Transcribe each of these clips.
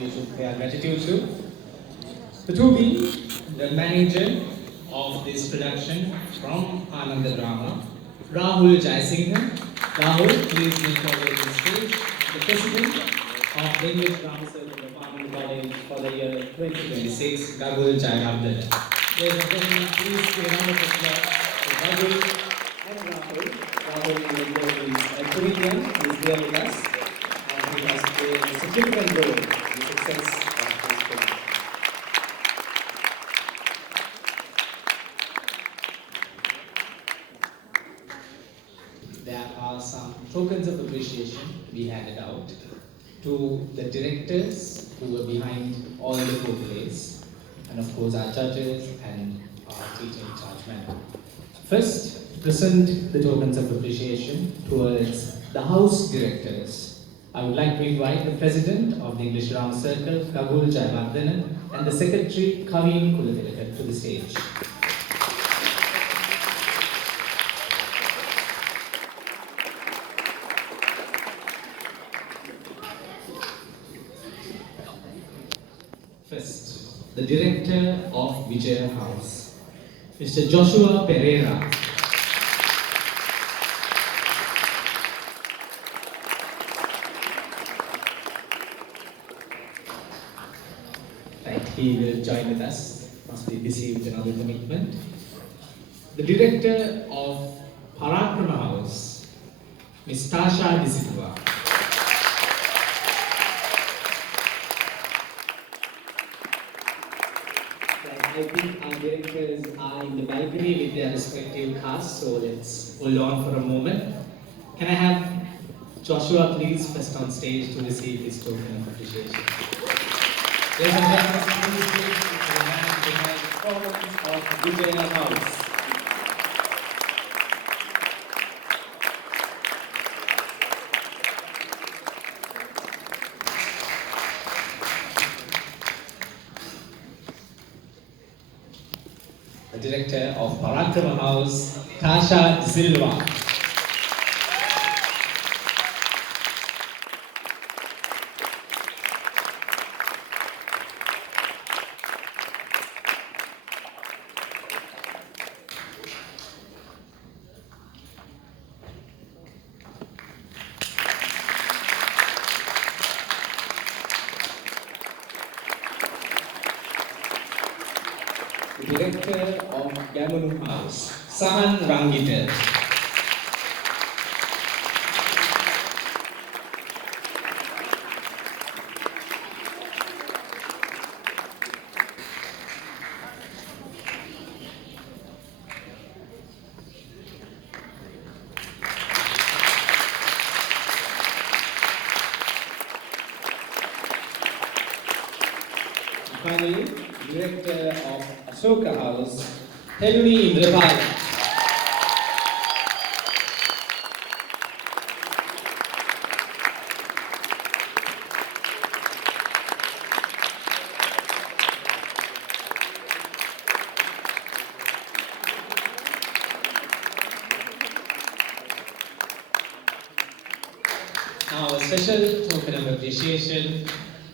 we should pay our gratitude to. The to be the manager of this production from Ananda Drama, Rahul Jaisinghan. Rahul, please come forward to the stage. The president of the English Drama Circle of Ananda College for the year 2026, Rahul Jaisinghan. Ladies and gentlemen, please give a round of applause to Rahul and Rahul. Rahul is a comedian who is here with us, and he has played a significant role in the success of this film. There are some tokens of appreciation to be handed out to the directors who were behind all the four plays, and of course our judges and our teacher in charge member. First, to present the tokens of appreciation towards the house directors, I would like to invite the president of the English Drama Circle, Rahul Jaisinghan, and the secretary, Kaveen Kulatilaka, to the stage. First, the director of Vijaya House, Mr. Joshua Pereira. Right, he will join with us, must be busy with another commitment. The director of Parakrama House, Ms. Tasha Disitwa. I think our directors are in the balcony with their respective casts, so let's hold on for a moment. Can I have Joshua please first on stage to receive his token of appreciation? Ladies and gentlemen, please give the man behind the performance of Vijaya House. The director of Parakrama House, Tasha Silva. The director of Gamanu House, Sahan Rangitel. Finally, director of Ashoka House, Heluni Indrapal. Now, a special token of appreciation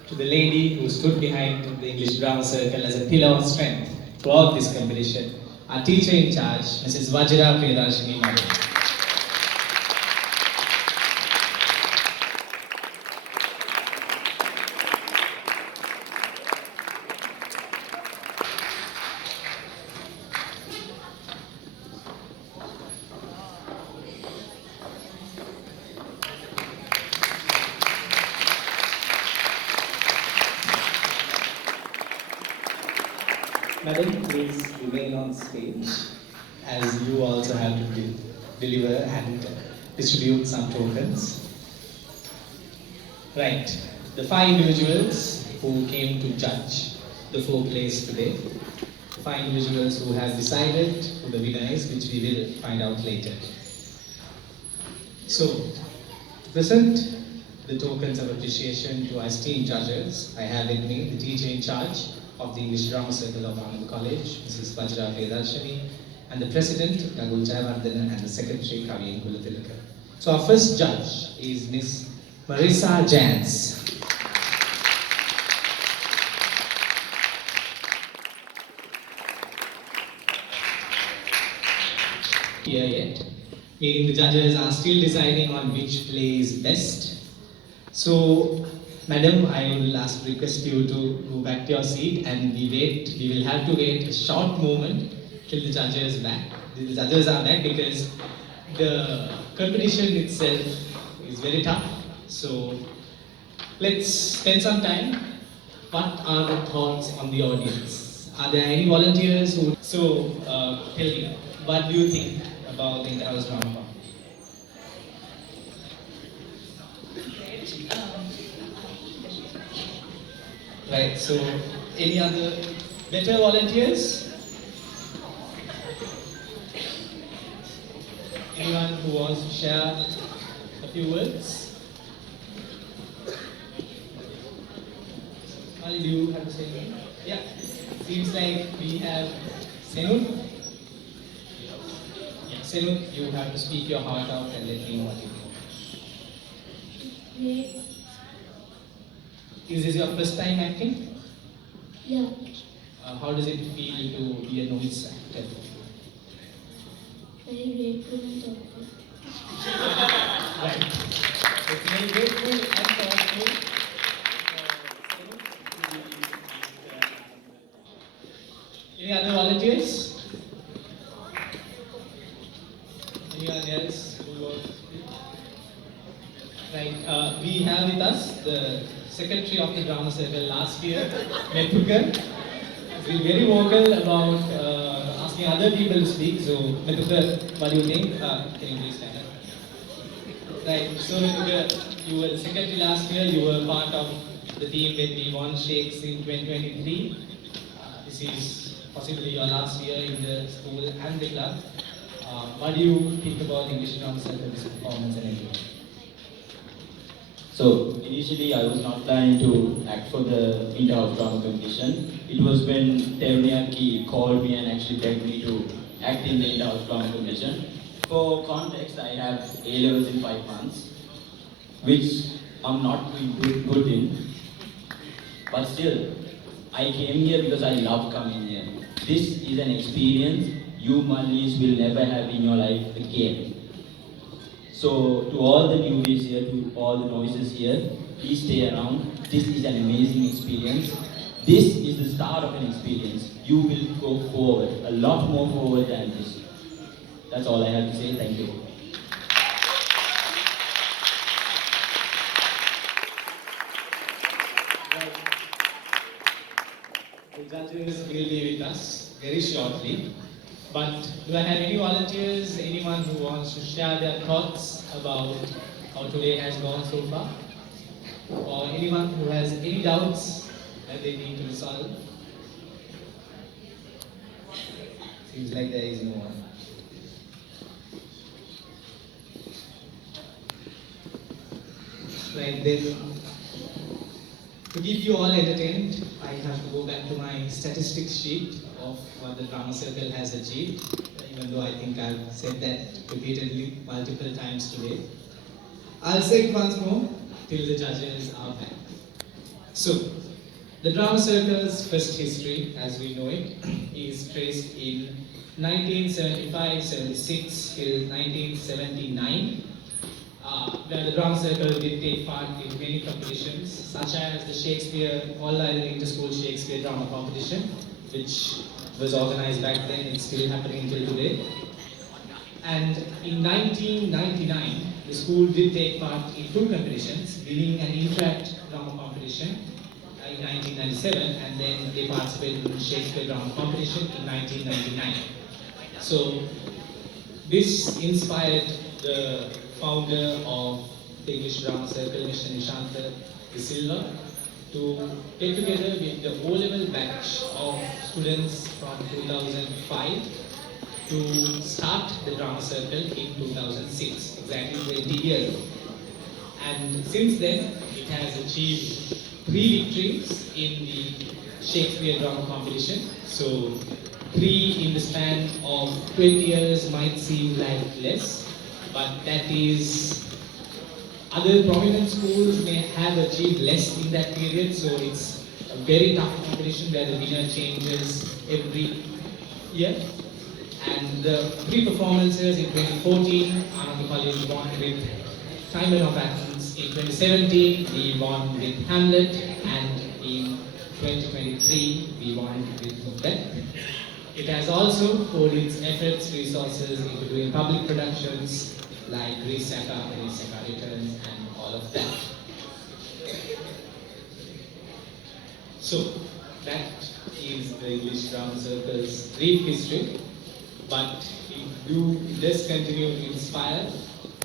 to the lady who stood behind the English Drama Circle as a pillar of strength throughout this competition, our teacher in charge, Mrs. Vajra Priyadarshini Madam. Madam, please remain on stage as you also have to deliver and distribute some tokens. Right, the five individuals who came to judge the four plays today, the five individuals who have decided who the winner is, which we will find out later. So, to present the tokens of appreciation to our esteemed judges, I have with me the teacher in charge of the English Drama Circle of Anand College, Mrs. Vajra Priyadarshini, and the president, Rahul Jaisinghan, and the secretary, Kaveen Kulatilaka. So our first judge is Miss Marissa Jans. meaning the judges are still deciding on which play is best. So, madam, I will last request you to go back to your seat and we will have to wait a short moment till the judges back. The judges are back because the competition itself is very tough. So, let's spend some time. What are the thoughts on the audience? Are there any volunteers who? So, tell me, what do you think about the inter-house drama? Right. So, any other better volunteers? Anyone who wants to share a few words? What do you have to say? Yeah. Seems like we have Senu. Yeah. Senu, you have to speak your heart out and let me know what you think. Is this your first time acting? Yeah. How does it feel to be a novice actor? Very grateful and thoughtful. Right. It's very grateful and thoughtful. Any other volunteers? Anyone else who wants to speak? Right. We have with us the secretary of the drama circle last year, Methuka. He's been very vocal about asking other people to speak. So, Methuka, what do you think? Can you please stand up? Right. So, Methuka, you were the secretary last year. You were part of the team when we won Shakes in 2023. This is possibly your last year in the school and the club. What do you think about English drama circle, this performance and everything? So initially I was not planning to act for the inter-house drama competition. It was when Teruniaki called me and actually begged me to act in the inter-house drama competition. For context, I have A-levels in 5 months, which I'm not doing good in. But still, I came here because I love coming here. This is an experience you Malis will never have in your life again. So to all the newbies here, to all the novices here, please stay around. This is an amazing experience. This is the start of an experience. You will go forward, a lot more forward than this. That's all I have to say. Thank you. The judges will be with us very shortly. But do I have any volunteers, anyone who wants to share their thoughts about how today has gone so far? Or anyone who has any doubts that they need to resolve? Seems like there is no one. Right then, to keep you all entertained, I have to go back to my statistics sheet of what the drama circle has achieved, even though I think I've said that repeatedly multiple times today. I'll say it once more till the judges are back. So, the drama circle's first history, as we know it, is traced in 1975-76 till 1979. Where the drama circle did take part in many competitions, such as the Shakespeare All Ireland Inter-School Shakespeare Drama Competition, which was organized back then. It's still happening until today. And in 1999, the school did take part in 2 competitions, winning an Interact drama competition in 1997, and then they participated in the Shakespeare Drama Competition in 1999. So this inspired the founder of the English Drama Circle, Mr. Nishanta De Silva, to get together with the O-level batch of students from 2005 to start the Drama Circle in 2006, exactly 20 years ago. And since then, it has achieved 3 victories in the Shakespeare Drama Competition. So 3 in the span of 20 years might seem like less, but that is, other prominent schools may have achieved less in that period, so it's a very tough competition where the winner changes every year. And the three performances in 2014, Anand College won with Timon of Athens. In 2017, we won with Hamlet, and in 2023, we won with Macbeth. It has also poured its efforts, resources into doing public productions like Greece Saka Returns, and all of that. So, that is the English Drama Circle's brief history, but it does continue to inspire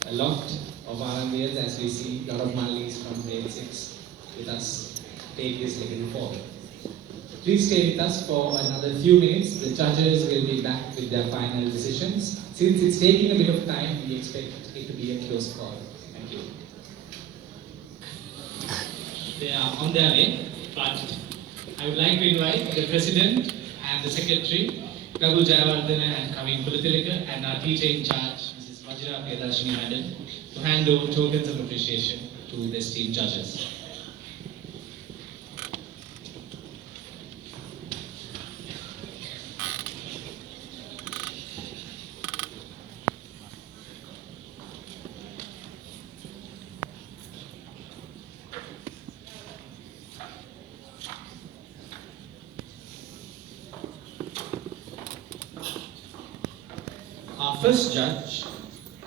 a lot of Anandiyas as we see a lot of Malayalis from grade 6 with us take this legacy forward. Please stay with us for another few minutes. The judges will be back with their final decisions. Since it's taking a bit of time, we expect it to be a close call. Thank you. They are on their way, but I would like to invite the President and the Secretary, Raghu Jayawardena and Kavin Kulatilaka, and our teacher in charge, Mrs. Vajra Priyadarshini Madam, to hand over tokens of appreciation to the esteemed judges. Our first judge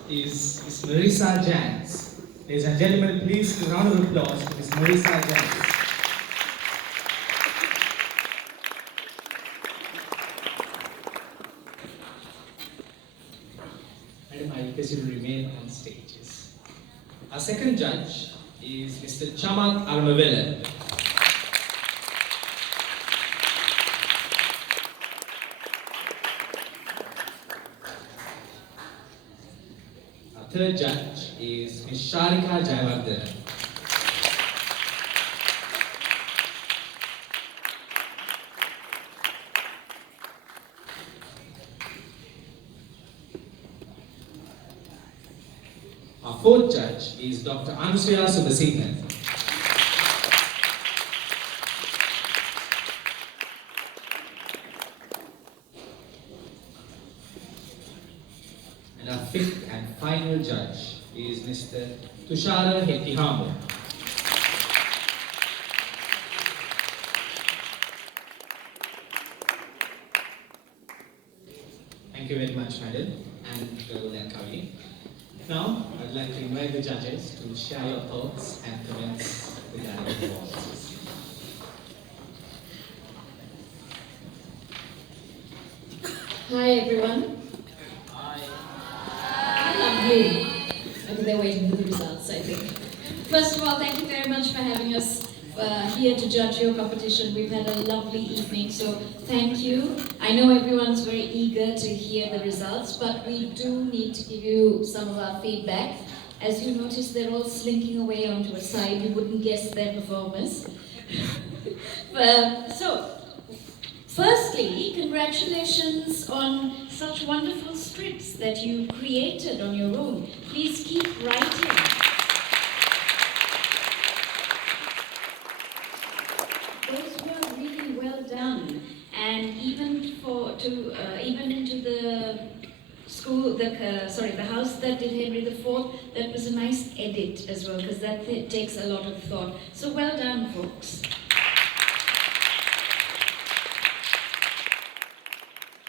is Ms. Marisa Jans. Ladies and gentlemen, please give a round of applause to Ms. Marisa Jans. Madam, I request you to remain on stages. Our second judge is Mr. Chamak Armavela. Third judge is Ms. Sharika Jayawardena. Our fourth judge is Dr. Anusaya Subhasinhan. And our fifth and final judge is Mr. Tushara Hettihamu. Thank you very much, Madam, and Raghu and Kavi. Now, I'd like to invite the judges to share your thoughts and comments regarding the performances. Hi everyone. Lovely. Okay, they're waiting for the results, I think. First of all, thank you very much for having us here to judge your competition. We've had a lovely evening, so thank you. I know everyone's very eager to hear the results, but we do need to give you some of our feedback. As you notice, they're all slinking away onto a side. You wouldn't guess their performance. Firstly, congratulations on such wonderful scripts that you created on your own. Please keep writing. Those were really well done, and even into the school, the house that did Henry IV, that was a nice edit as well, because that takes a lot of thought. So well done, folks.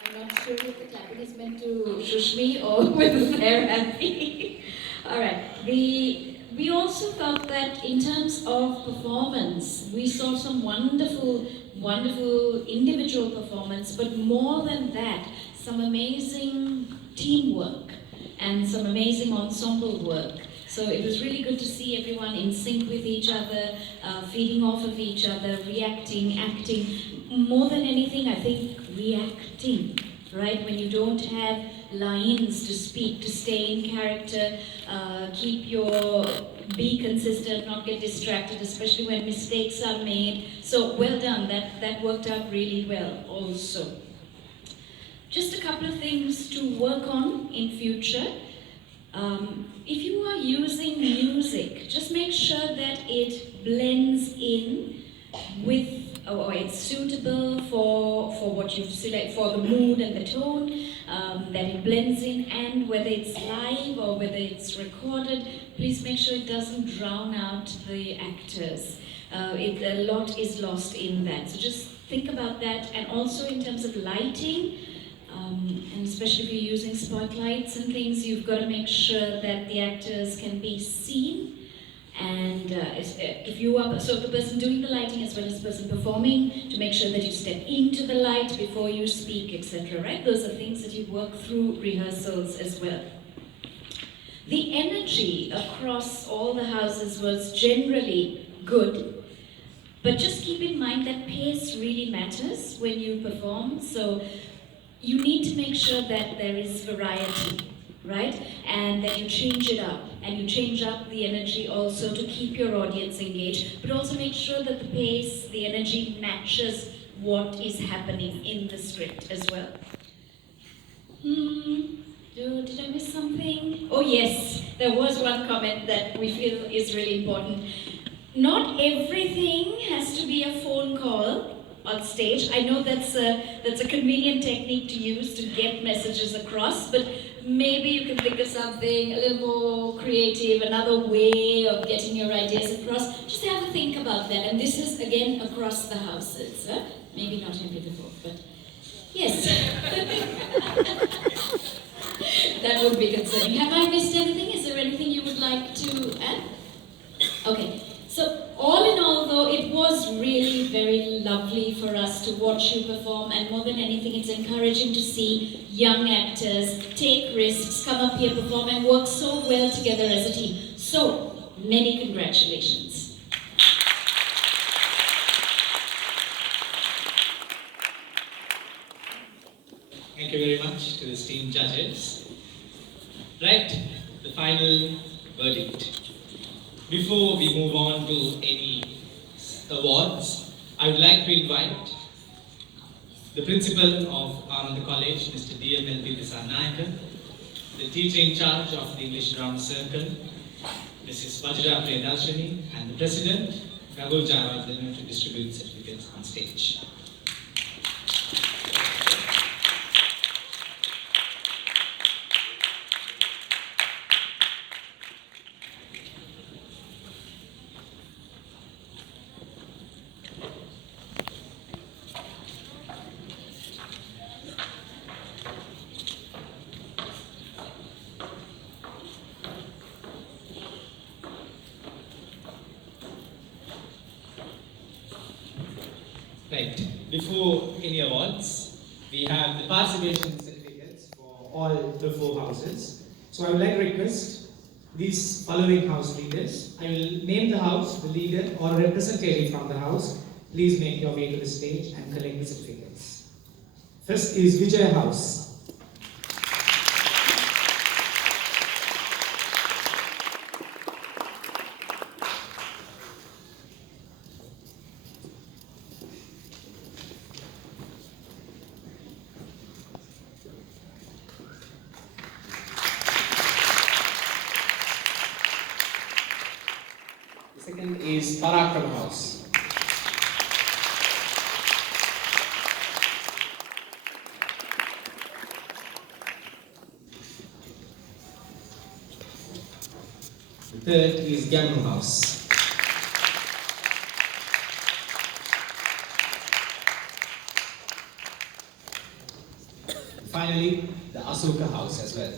I'm not sure if the clapping is meant to shush me or whether they're happy. All right. We also felt that in terms of performance, we saw some wonderful, wonderful individual performance, but more than that, some amazing teamwork and some amazing ensemble work. So it was really good to see everyone in sync with each other, feeding off of each other, reacting, acting. More than anything, I think reacting, right? When you don't have lines to speak, to stay in character, be consistent, not get distracted, especially when mistakes are made. So well done, that worked out really well also. Just a couple of things to work on in future. If you are using music, just make sure that it blends in with, or it's suitable for what you've selected, for the mood and the tone. that it blends in, and whether it's live or whether it's recorded, please make sure it doesn't drown out the actors. A lot is lost in that. So just think about that, and also in terms of lighting, and especially if you're using spotlights and things, you've got to make sure that the actors can be seen. And if you are, so the person doing the lighting as well as the person performing, to make sure that you step into the light before you speak, etc. Right? Those are things that you work through rehearsals as well. The energy across all the houses was generally good, but just keep in mind that pace really matters when you perform. So you need to make sure that there is variety, right? And that you change it up, and you change up the energy also to keep your audience engaged, but also make sure that the pace, the energy matches what is happening in the script as well. Did I miss something? Oh yes, there was one comment that we feel is really important. Not everything has to be a phone call on stage. I know that's a convenient technique to use to get messages across, but maybe you can think of something a little more creative, another way of getting your ideas across. Just have a think about that. And this is, again, across the houses. Maybe not Henry IV, but yes. That would be concerning. Have I missed anything? Is there anything you would like to add? Okay. So all in all, though, it was really very lovely for us to watch you perform, and more than anything, it's encouraging to see young actors take risks, come up here, perform, and work so well together as a team. So, many congratulations. Thank you very much to the esteemed judges. Right, the final verdict. Before we move on to any awards, I would like to invite the principal of Ananda College, Mr. D.M.L.P. Nayakan, the teacher in charge of the English Drama Circle, Mrs. Vajra Priyadarshini, and the president, Rahul Jayawardena, to distribute certificates on stage. Right. Before any awards, we have the participation certificates for all the 4 houses. So I would like to request these following house leaders. I will name the house, the leader or representative from the house. Please make your way to the stage and collect the certificates. First is Vijay House. Second is Parakram House. The third is Gamnu House. Finally, the Asuka House as well.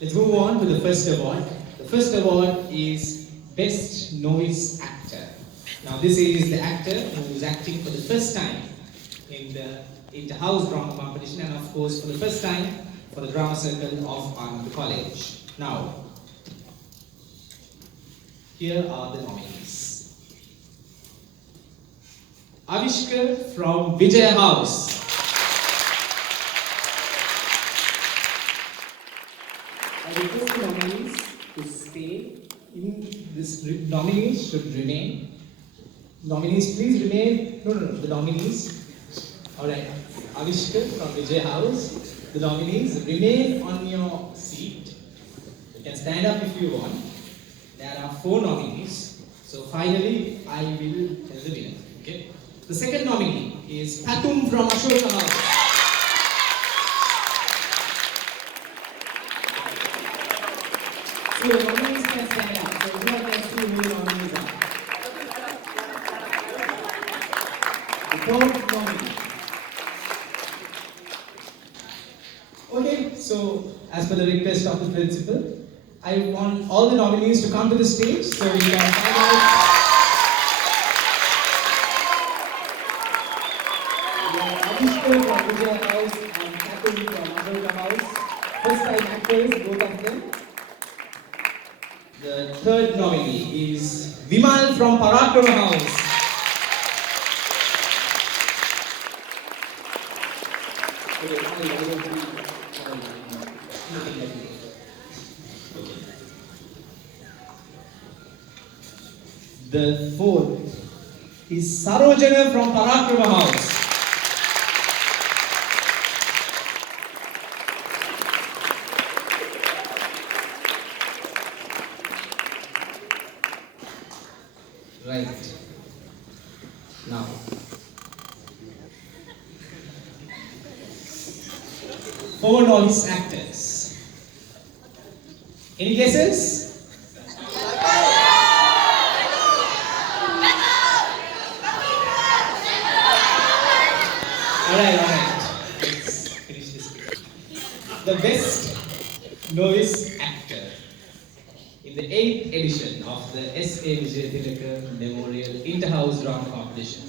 Let's move on to the first award. The first award is Best Novice Actor. Now this is the actor who is acting for the first time in the inter-house drama competition, and of course for the first time for the drama circle of Ananda College. Now, here are the nominees. Avishkar from Vijay House. I request the nominees to stay in this. Nominees should remain. Nominees, please remain. No, the nominees. Alright. Avishkar from Vijay House. The nominees, remain on your seat. You can stand up if you want. There are 4 nominees. So finally, I will tell the winner. Okay. The second nominee is Patum from Ashoka House. So the nominees can stand up. So who can see who the nominees are? The third nominee. Okay, so as per the request of the principal, I want all the nominees to come to the stage so we can find out. Avishkar from Vijay House and Patum from Ashoka House. First time actors, both of them. The third nominee is Vimal from Parakrama House. The fourth is Sarojana from Parakrama House. Right. Now. 4 novice actors. Any guesses? Alright. Let's finish this. The best novice actor in the 8th edition of the S.A. Vijay Tilakar Memorial Inter-House Drama Competition,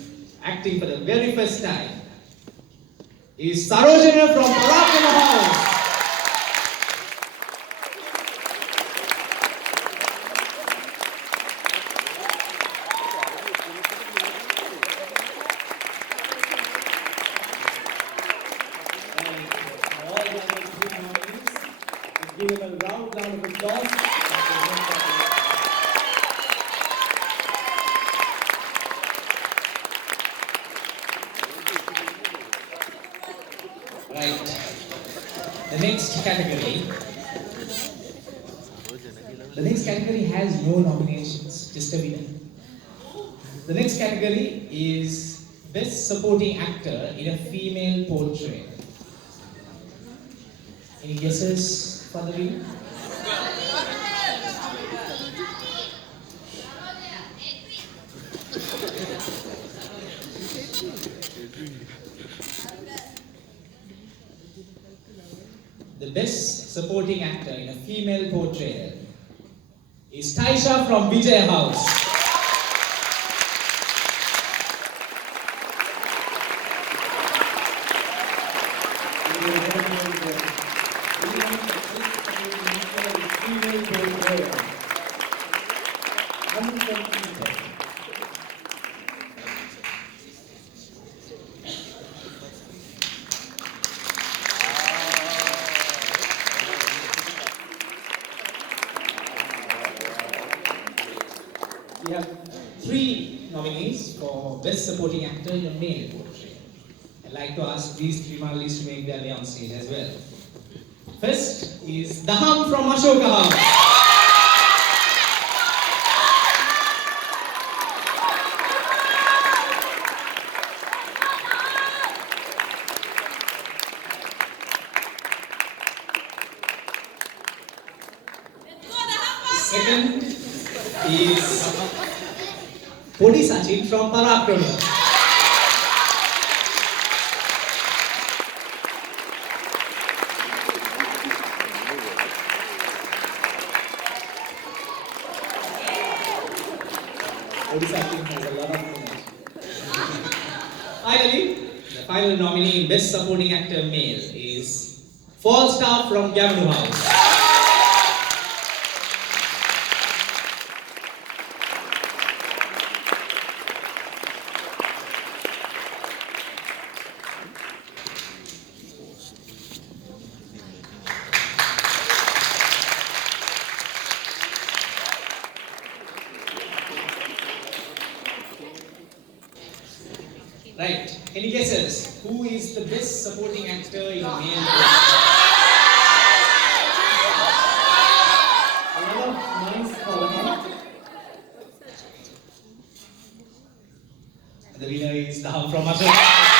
acting for the very first time, is Sarojana from Parakrama House. Give him a round of applause. Right. The next category has no nominations, just a winner. The next category is Best Supporting Actor in a Female Portrait. Any guesses for the winner? The Best Supporting Actor in a Female Portrayal is Taisha from Vijay House. We have 3 nominees for Best Supporting Actor in a Male Portrait. I'd like to ask these 3 finalists to make their way on stage as well. First is Daham from Ashoka House. Second is Podi Sachin from Parakrama. Podi Sachin has a lot of potential. Finally, the final nominee in Best Supporting Actor Male is Falstaff from Gavanu House. Any guesses? Who is the best supporting actor in a male? A lot of nice color. The winner is now from Ashoka.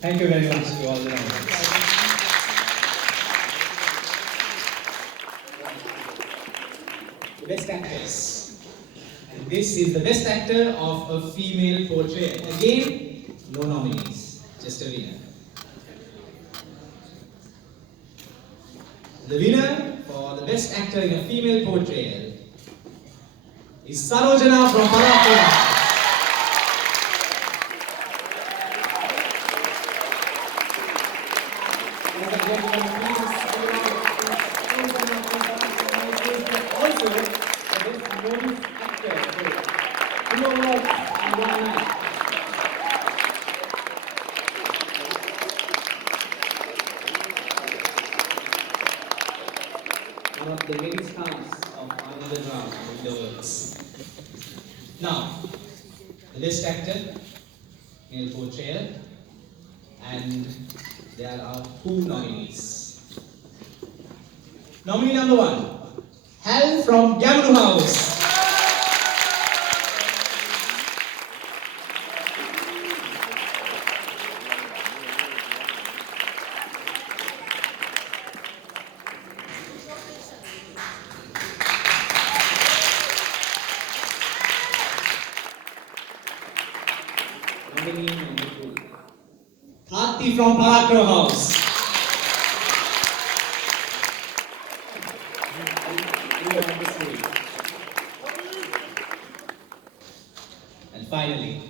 Thank you very much to all the nominees. The best actress. And this is the best actor of a female portrait. Again, no nominees, just a winner. The winner for the best actor in a female portrayal is Sarojana from Palapura. Also, the best woman actor. Two awards in one night. One of the many stars of another drama in the works. Now, the best actor, male portrayal, and there are two nominees. Nominee number 1, Hal from Gamunu House. Nominee number 2, Thati from Palakro House. And finally,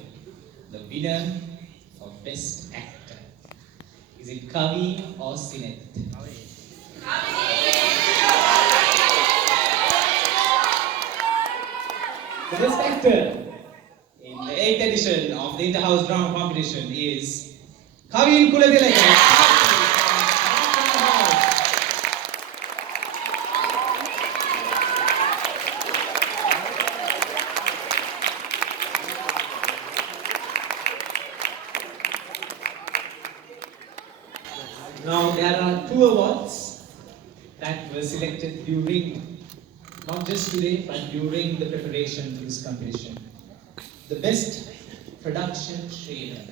the winner for Best Actor. Is it Kavi or Sinet? The Best Actor in the 8th edition of the Inter-House Drama Competition is Kavin Kulatilaka. Now there are 2 awards that were selected during, not just today, but during the preparation to this competition. The Best Production Trailer.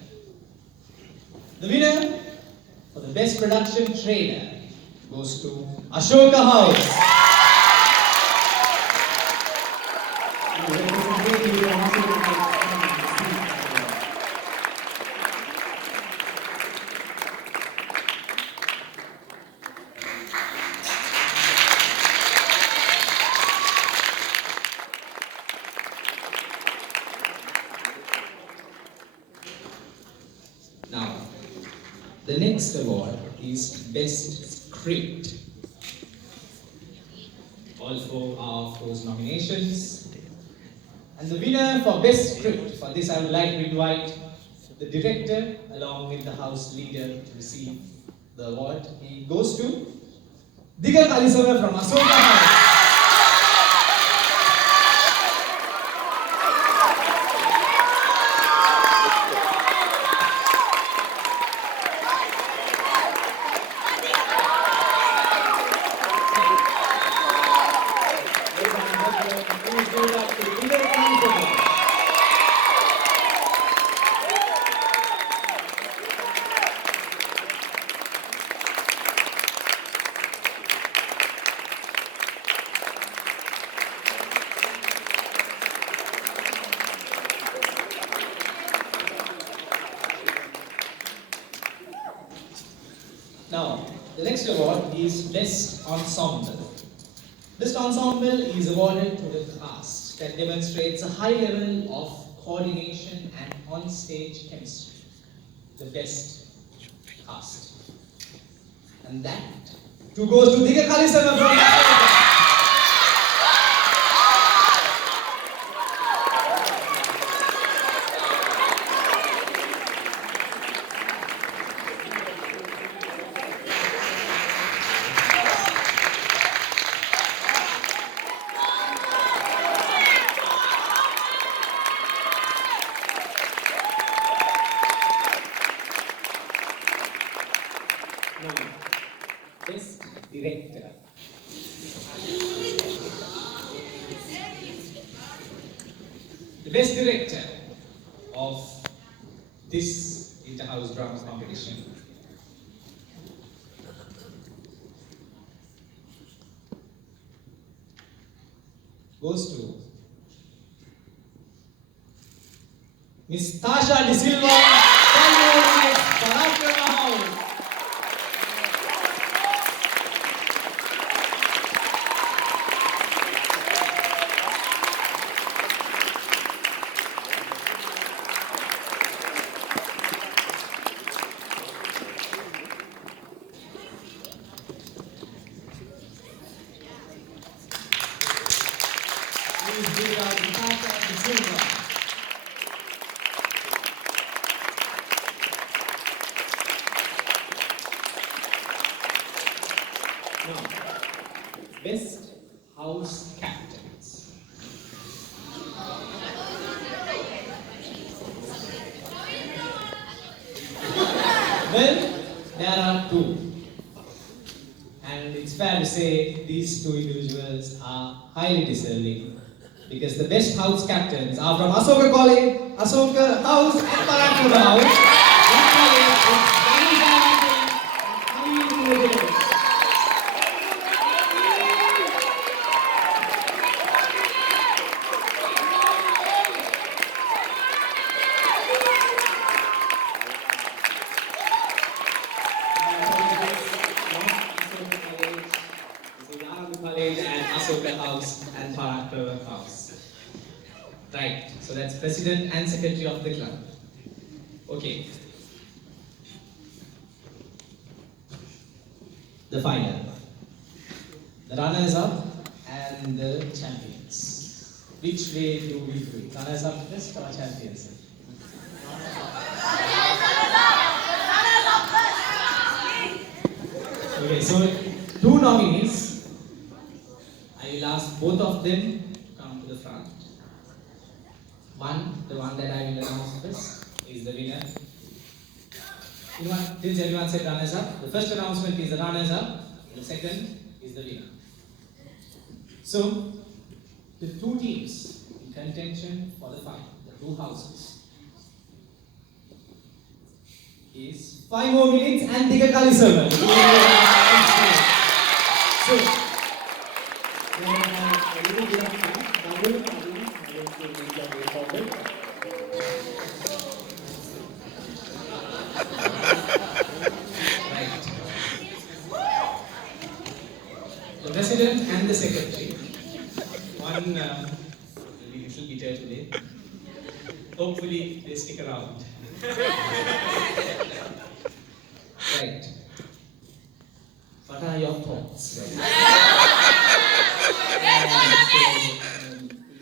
The winner for the Best Production Trailer goes to Ashoka House. Now, the next award is Best Script. All 4 are, of course, nominations. And the winner for Best Script, for this I would like to invite the director along with the house leader to receive the award. It goes to Diga Kalisava from Ashoka House. Now, the next award is Best Ensemble. Best Ensemble is awarded to the cast that demonstrates a high level of coordination and on-stage chemistry. The best cast. And that too goes to Diga Kalisana from director. The best director of this inter-house drama competition goes to Miss Tasha De Silva, Parakama House. Please give it out to Tasha De Silva. Now, best house captains. Well, there are two. And it's fair to say these two individuals are highly deserving because the best house captains are from Asoka College, Asoka House, and Parakama House. This college is very talented and highly intelligent. College and Asoka House and Parakama House. Right, so that's president and secretary of the club. Okay. The final. The runners up and the champions. Which way do we do it? Runners up first or champions? Okay, so two nominees. I will ask both of them to come to the front. One, the one that I will announce first, is the winner. Since everyone said runners up, the first announcement is the runners up, the second is the winner. So, the two teams in contention for the final, the two houses, is 5 more minutes and Tika Kalisavan. So, the president and the secretary. One will be a little bitter today. Hopefully they stick around. Right. What are your thoughts? He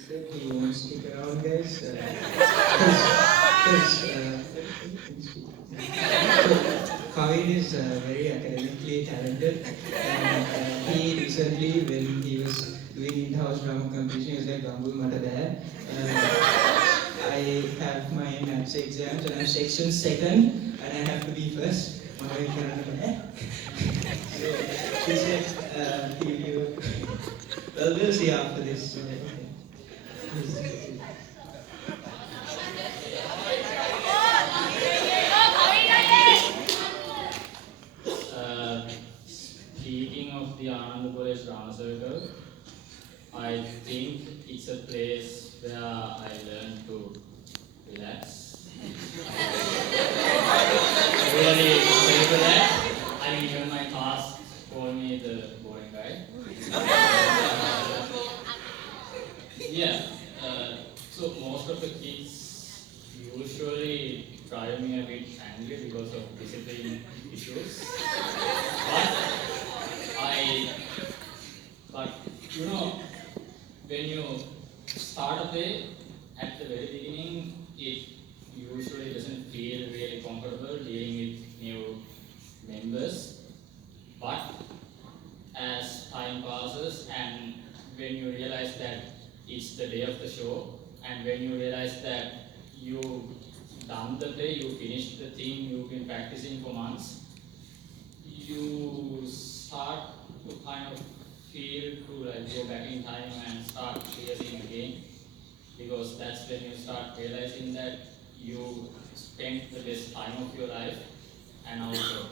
said he won't stick around, guys. Kavin is very academically talented, and he recently, when he was doing in-house drama competition, he was like, "Gambul mata bad." I have my maths exams, and I'm section second, and I have to be first. So he said, well, we'll see after this. Speaking of the Anand College Drama Circle, I think it's a place where I learn to relax. Really ready for that. And even my class call me the boring guy. Yeah, so most of the kids usually drive me a bit angry because of discipline issues. But you know, when you start a day at the very beginning, it usually doesn't feel really comfortable dealing with new members. But as time passes and when you realize that it's the day of the show, and when you realize that you've done the play, you finished the thing you've been practicing for months, you start to kind of feel to like go back in time and start realizing again, because that's when you start realizing that you spent the best time of your life, and also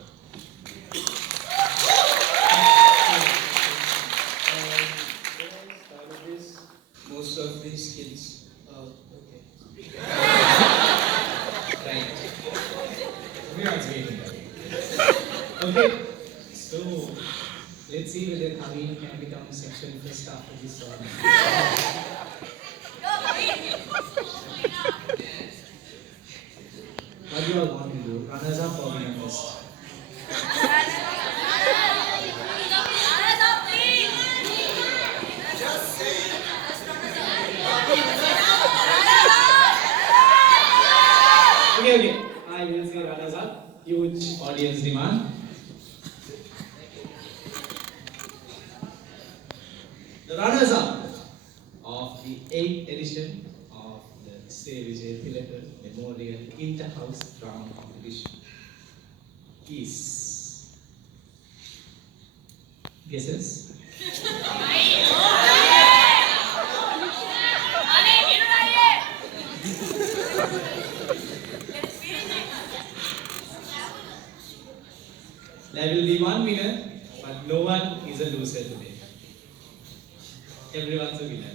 Most of these kids. Okay. Right. We are waiting. Okay. So let's see whether Kaveen can become section first after this one. What do you all want to do? Runners up or winner first? Okay. I will say runners up. Huge audience demand. The runners up of the 8th edition of the Sri Vijay Tilakar Memorial Inter-House Drama Competition is guesses? There will be one winner, but no one is a loser today. Everyone's a winner.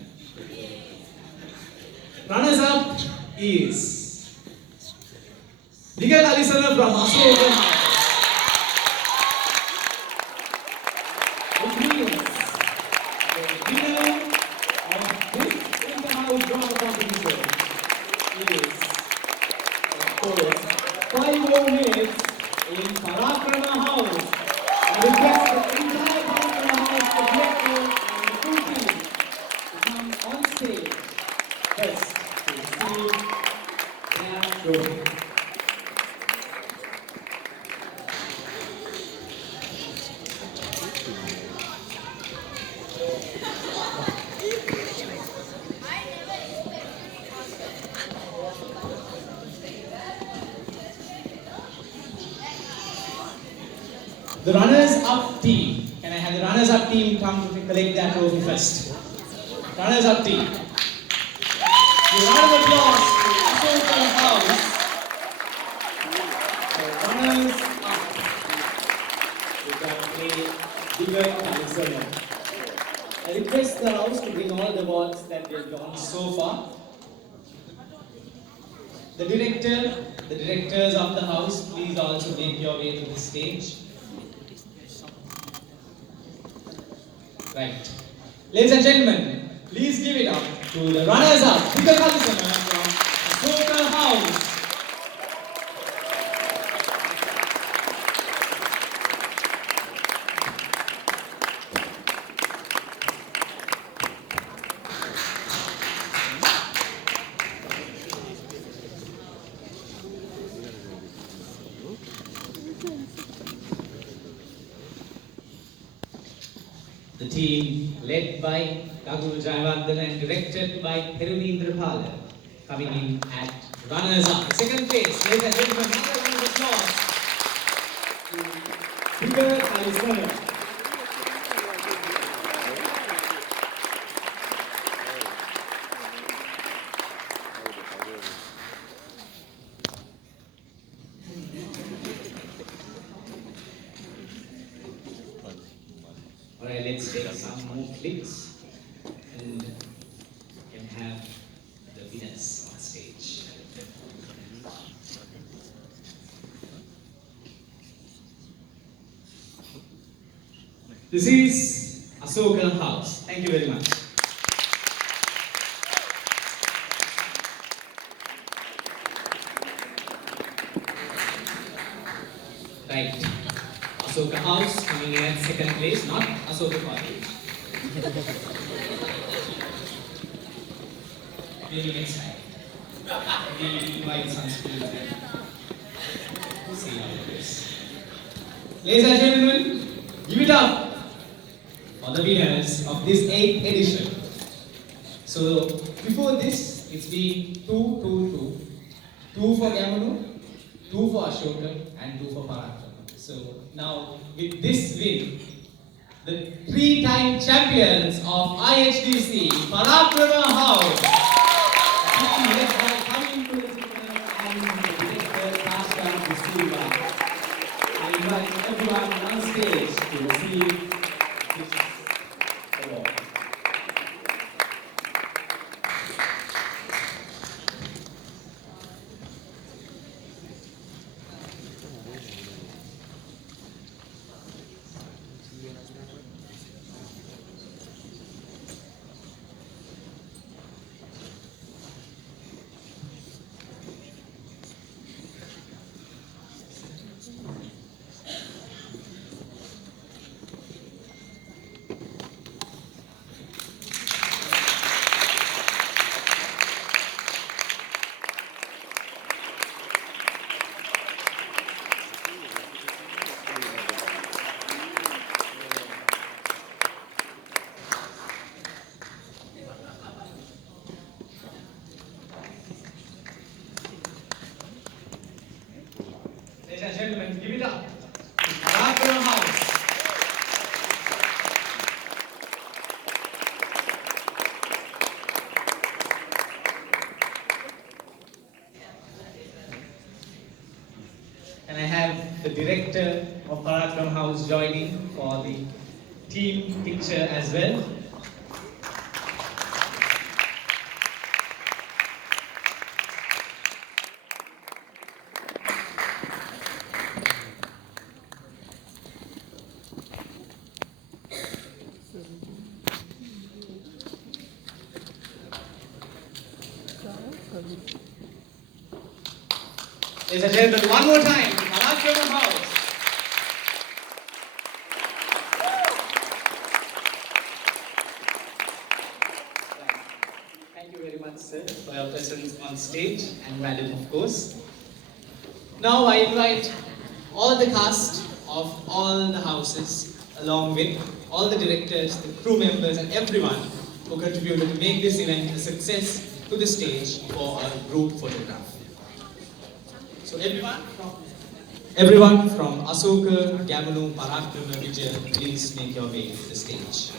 Runners up is Vigat Alisana from Asoka House. Which means the winner of this inter-house drama competition is, of course, 5 more minutes in Parakrama House. I request the entire Parakrama House, the director and the full team to come on stage first to receive their trophy. The runners-up team. Can I have the runners-up team come to collect their trophy first? Runners-up team. The round of applause to Asoka House. The runners-up. We can play Vigat Alisana. I request the house to bring all the awards that we have done so far. The directors of the house, please also make your way to the stage. Right. Ladies and gentlemen, please give it up to the runners-up, Vigat Alisana from Asoka House. The team led by Raghu Jayawardena and directed by Therunendra Pala coming in at runners-up. Second place, ladies and gentlemen, another round of applause to Vigat Alisana. Alright, let's take some more clips and can have the winners on stage. This is Asoka House. Thank you very much. Right. Asoka House coming in at second place, not Asoka College. Maybe next time. We invite some students and see how it is. Ladies and gentlemen, give it up for the winners of this 8th edition. So before this, it's been 2-2-2. 2 for Gamunu, 2 for Ashoka, and 2 for Parakrama. So now with this win, the three-time champions of IHDC, Parakrama House. Team led by Kamil Kulkarni and director Tasha D'Souza. I invite everyone on stage to receive this award. Ladies and gentlemen, give it up. Parakrama House. And I have the director of Parakrama House joining for the team picture as well. Ladies and gentlemen, one more time, Parakrama House. Thank you very much, sir, for your presence on stage and valid, of course. Now I invite all the cast of all the houses, along with all the directors, the crew members, and everyone who contributed to make this event a success, to the stage for our group photograph. So everyone from Asoka, Gamunu, Parakrama, Vijay, please make your way to the stage.